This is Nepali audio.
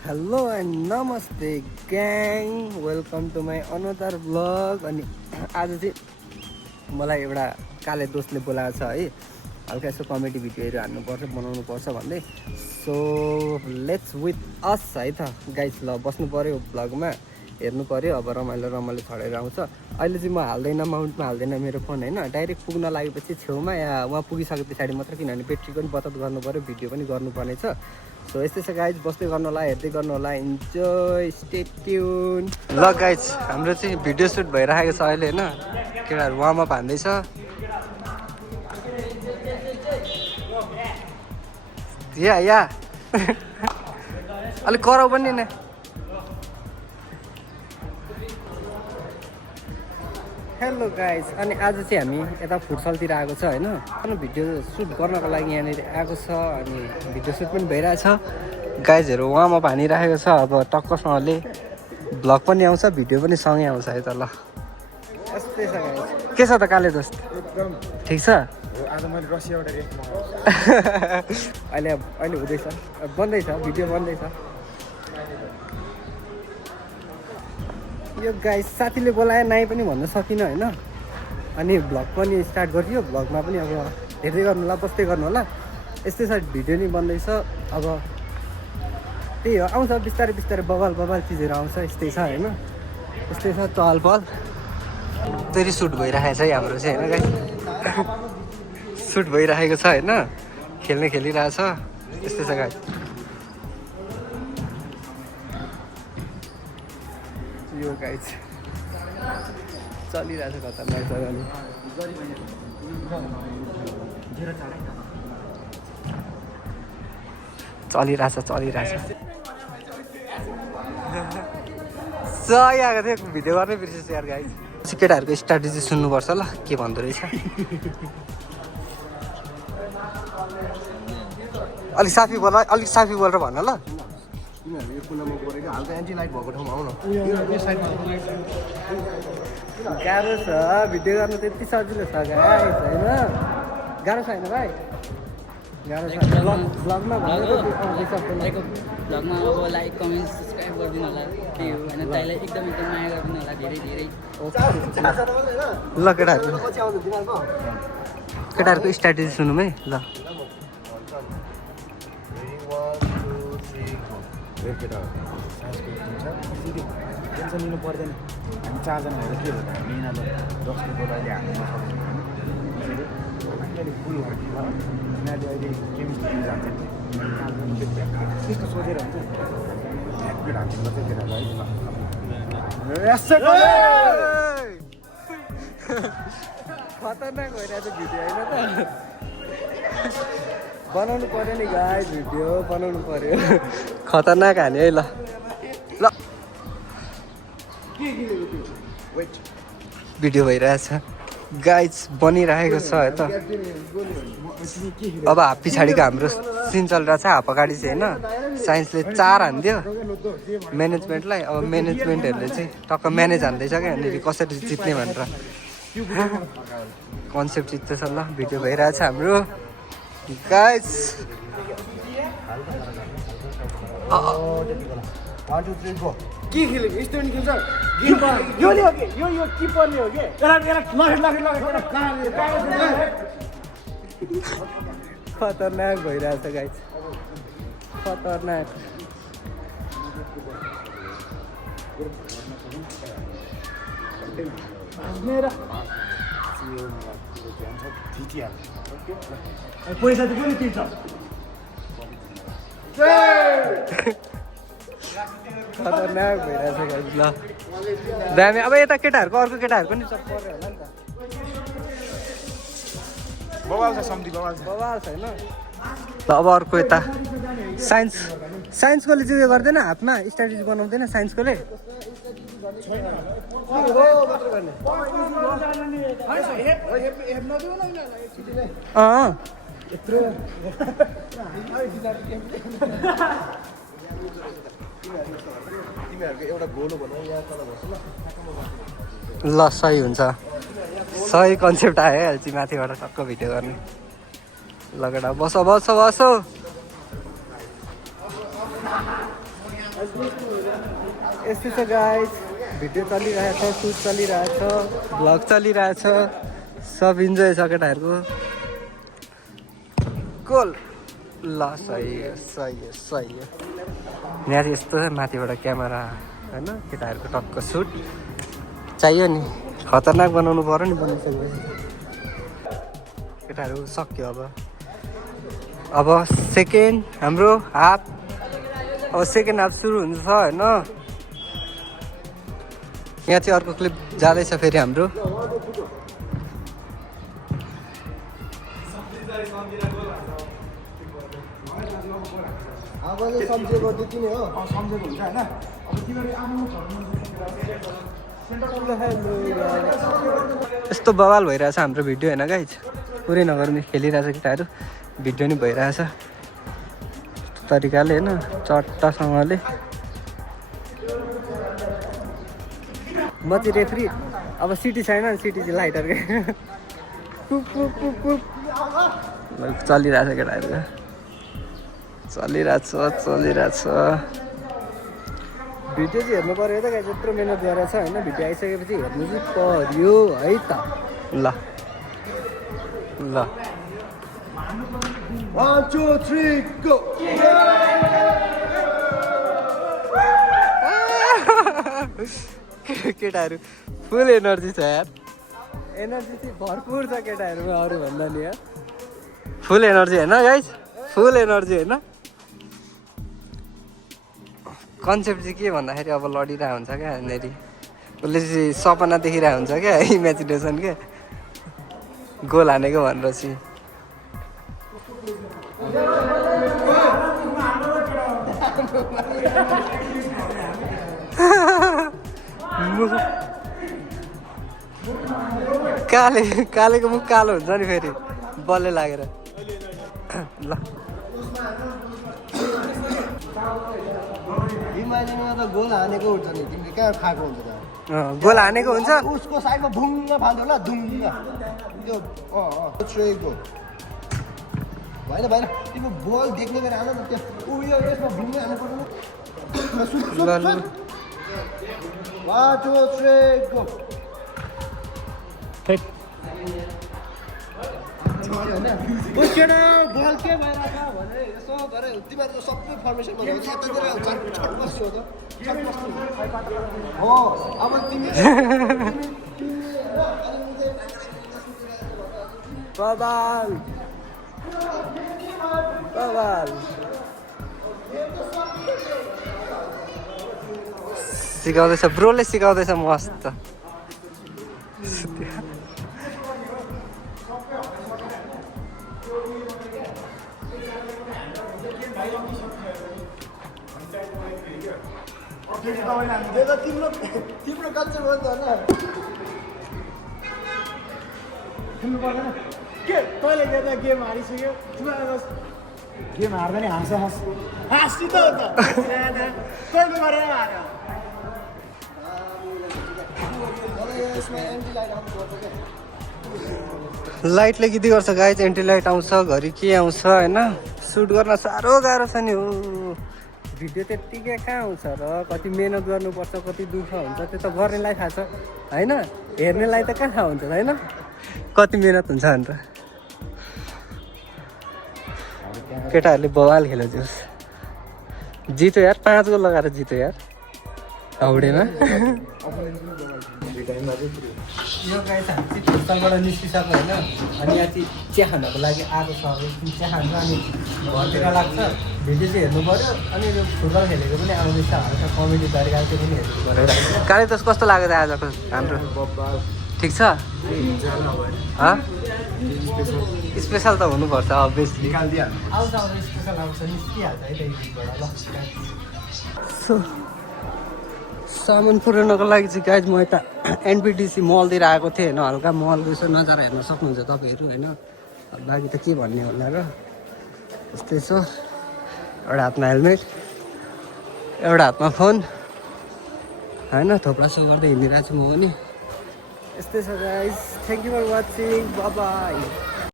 हेलो एन्ड नमस्ते gang welcome to my another blog. अनि आज चाहिँ मलाई एउटा काले दोस्तले बोलाएको छ है, हल्का यसो कमेडी भिडियोहरू हान्नुपर्छ बनाउनुपर्छ भन्दै। सो लेट्स विथ अस है त गाइस। ल बस्नु पऱ्यो ब्लगमा, हेर्नु पऱ्यो। अब रमाइलो छडेर आउँछ। अहिले चाहिँ म हाल्दैन, माउन्टमा हाल्दैन मेरो फोन होइन। डाइरेक्ट पुग्न लागेपछि छेउमा या उहाँ पुगिसके पछाडि मात्र, किनभने ब्याट्री पनि बचत गर्नु पऱ्यो, भिडियो पनि गर्नुपर्ने छ। सो यस्तै छ गाइज, बस्दै गर्नु होला, हेर्दै गर्नु होला, इन्जोय, स्टे ट्युन। ल गाइज, हाम्रो चाहिँ भिडियो सुट भइरहेको छ अहिले होइन। केटाहरू वार्म अप हान्दैछ। या अलिक कराउ पनि नि। हेलो गाइज, अनि आज चाहिँ हामी यता फुटसलतिर आएको छ होइन। अनि भिडियो सुट गर्नको लागि यहाँनिर आएको छ। अनि भिडियो सुट पनि भइरहेछ। गाइजहरू वार्म अप हानिरहेको छ। अब टक्कसँगले भ्लग पनि आउँछ, भिडियो पनि सँगै आउँछ है त। ल यस्तै छ गाइज। के छ त काले दोस्त, एकदम ठिक छ? आज मैले रसिया एउटा रेट अहिले हुँदैछ, बन्दैछ, भिडियो बन्दैछ। यो गाइस साथीले बोलाए नाइ पनि भन्न सकिनँ होइन। अनि भ्लग पनि स्टार्ट गरियो। भ्लगमा पनि अब हेर्दै गर्नु होला, बस्दै गर्नु होला। यस्तै छ, भिडियो नि बन्दैछ। अब त्यही हो, आउँछ बिस्तारै बिस्तारै बबाल चिजहरू आउँछ। यस्तै छ होइन, यस्तै छ चहल पहल। फेरि सुट भइरहेको छ है हाम्रो चाहिँ होइन गाइस। सुट भइरहेको छ होइन, खेलिरहेछ। यस्तै छ गाइस। यो गाइस चलिरहेछ खतरनाक जग्गाले। चलिरहेछ आएको थियो, भिडियो गर्नै बिर्सेछ यार गाइस। केटाहरूको स्ट्राटेजी सुन्नुपर्छ ल, के भन्दो रहेछ। अलिक साफी बोलेर भन ल। तिमीहरू यो कुनामा गरेको हल्का एन्टी लाइट भएको ठाउँमा आउन। गाह्रो छ भिडियो गर्नु, त्यति सजिलो छ गाइस होइन। गाह्रो छैन भाइ, गाह्रो छ। ब्लगमा भ्लगमा अब लाइक कमेन्ट सब्सक्राइब गरिदिनु होला। के हो होइन, दाइलाई एकदम माया गरिदिनु होला, धेरै ल। केटाहरूको स्ट्राटेजी सुनौँ है ल। टेन्सन लिनु पर्दैन। हामी चारजना भएर के हो त, हामी यिनीहरू जसको बोलाइले हाल्नु सक्छौँ। अहिले फुल यिनीहरूले अहिले केमिस्ट्री जान्छ त्यस्तो सोचेर हुन्छ। ह्याप्पी हाल्नु मात्रै केटालाई खतरनाक भइरहेछ भिडियो होइन त। बनाउनु पऱ्यो नि गाइस, भिडियो बनाउनु पऱ्यो। खतरनाक हाने है ल। भिडियो भइरहेछ गाइस, बनिरहेको छ है त। अब हाफ पछाडिको हाम्रो सिन चलिरहेछ, हाफ अगाडि चाहिँ होइन। साइन्सले 4 हानिदियो म्यानेजमेन्टलाई। अब म्यानेजमेन्टहरूले चाहिँ टक्क म्यानेज हान्दैछ क्या, यहाँनिर कसरी जित्ने भनेर कन्सेप्ट जित्दैछ। ल भिडियो भइरहेछ हाम्रो गाइस। के खेलेको यस्तो नि खेल्छ। खतरनाक भइरहेछ गाइस, खतरनाक। पैसा चाहिँ पनि तिर्छ। खतरनाक भइरहेछ गाइस ल। दामी। अब यता केटाहरूको, अर्को केटाहरूको नि सब पऱ्यो होला नि त। बवाल छ सम्झी, बवाल छ होइन। ल अब अर्को यता साइन्सकोले चाहिँ उयो गर्दैन, हातमा स्ट्राटेजी बनाउँदैन साइन्सकोले। ल सही हुन्छ, सही कन्सेप्ट आयो एलची माथिबाट टक्क भिडियो गर्ने। लगेर बस बस बस यस्तै छ गाइस, भिडियो चलिरहेछ, सुट चलिरहेछ, भ्लग चलिरहेछ, सब इन्जोय छ केटाहरूको। गोल ल सही हो सही हो सही हो। यहाँ चाहिँ यस्तो माथिबाट क्यामेरा होइन, केटाहरूको टक्क सुट चाहियो नि, खतरनाक बनाउनु पऱ्यो नि, बनाइसकेपछि केटाहरू सक्यो। अब सेकेन्ड हाम्रो हाफ, अब सेकेन्ड हाफ सुरु हुन्छ होइन। यहाँ चाहिँ अर्को क्लिप जाँदैछ फेरि हाम्रो। अब चाहिँ सम्झेको त्यति नै हो, सम्झेको हुन्छ होइन। अब तिमीहरू आफ्नो यस्तो बवाल भइरहेछ हाम्रो भिडियो होइन गाइज, पुरै नगर्ने खेलिरहेछ केटाहरू, भिडियो नि भइरहेछ तरिकाले होइन, चट्टासँगले। म चाहिँ रेफ्री, अब सिटी छैन, सिटी चाहिँ लाइटरकै चलिरहेछ केटाहरू, चलिरहेछ। भिडियो चाहिँ हेर्नु पऱ्यो त गाइस, यत्रो मिहिनेत गरेर छ होइन, भिडियो आइसकेपछि हेर्नु चाहिँ पऱ्यो है त। ल 1 2 3 गो। केटाहरू फुल एनर्जी छ यार, एनर्जी चाहिँ भरपुर छ केटाहरूमा, अरू भन्दा नि यार फुल एनर्जी होइन गाइस, फुल एनर्जी होइन। कन्सेप्ट चाहिँ के भन्दाखेरि अब लडिरहेको हुन्छ क्या यहाँनिर, उसले चाहिँ सपना देखिरहेको हुन्छ क्या, इमेजिनेसन क्या, गोल हानेको भनेर चाहिँ। कालेको मुख कालो हुन्छ नि फेरि बलले लागेर। ल इमेजिनमा त गोल हानेको हुन्छ नि, तिमीले कहाँ खाएको हुन्छ त? गोल हानेको हुन्छ, उसको साइडमा भुङ्ग फाल्थ्यो ल, दुङ्ग त्यो ट्रेको भएन भएन, तिम्रो बल देख्ने गएर आएन नि, त्यो उयो यसमा भुङ्ग हाल्नु पर्दैन। 1 2 3 गो। केटा बल के भइरहेछ भने यसो गरे, तिमीहरू त सबै फर्मेसनमा हुन्छ, छट बस्यो त हो। अब तिमी बबाल सिकाउँदैछ, ब्रोले सिकाउँदैछ मस्त। तिम्रो कल्चर हो नि त खेल्नु पर्दैन के, तैँले गेममा गेम हारिसक्यो, गेम हार्दा नि हाँस्छु त हो त, कहिले गरेर हार्यो। लाइटले गिदी गर्छ गाइज, एन्टी लाइट आउँछ, घरि के आउँछ होइन, सुट गर्न साह्रो गाह्रो छ नि हो। भिडियो त्यत्तिकै कहाँ आउँछ र, कति मिहिनेत गर्नुपर्छ, कति दुःख हुन्छ, त्यो त गर्नेलाई थाहा छ होइन, हेर्नेलाई त कहाँ थाहा हुन्छ होइन, कति मिहिनेत हुन्छ भनेर। केटाहरूले बवाल खेल्यो जोस्, जित्यो यार, 5 गोल लगाएर जित्यो यार हाउडेमा। यो गाई चाहिँ हामी चाहिँ फुटबलबाट निस्किसक्यो होइन, अनि यहाँ चाहिँ चिया खानको लागि आएको छ, चिया खान्छ अनि घरतिर लाग्छ। भिडियो चाहिँ हेर्नु पऱ्यो, अनि यो फुटबल खेलेको पनि आउँदैछ, हल्का कमेडी तरिकाले त्यो पनि हेर्नु पऱ्यो। काले दस कस्तो लाग्यो त आजको हाम्रो? ठिक छ, स्पेसल त हुनुपर्छ अभियसली, आउँछ स्पेसल आउँछ, निस्किहाल्छ है त्यहीबाट। ल सामान पुऱ्याउनको लागि चाहिँ गाइज म यता एनपिटिसी मलतिर आएको थिएँ होइन, हल्का मलको यसो नजारा हेर्न सक्नुहुन्छ तपाईँहरू होइन, बाँकी त के भन्ने होला र। यस्तै छ, एउटा हातमा हेलमेट, एउटा हातमा फोन होइन, थोप्रा सो गर्दै हिँडिरहेको छु म पनि। यस्तै छ guys, thank you for watching, bye by.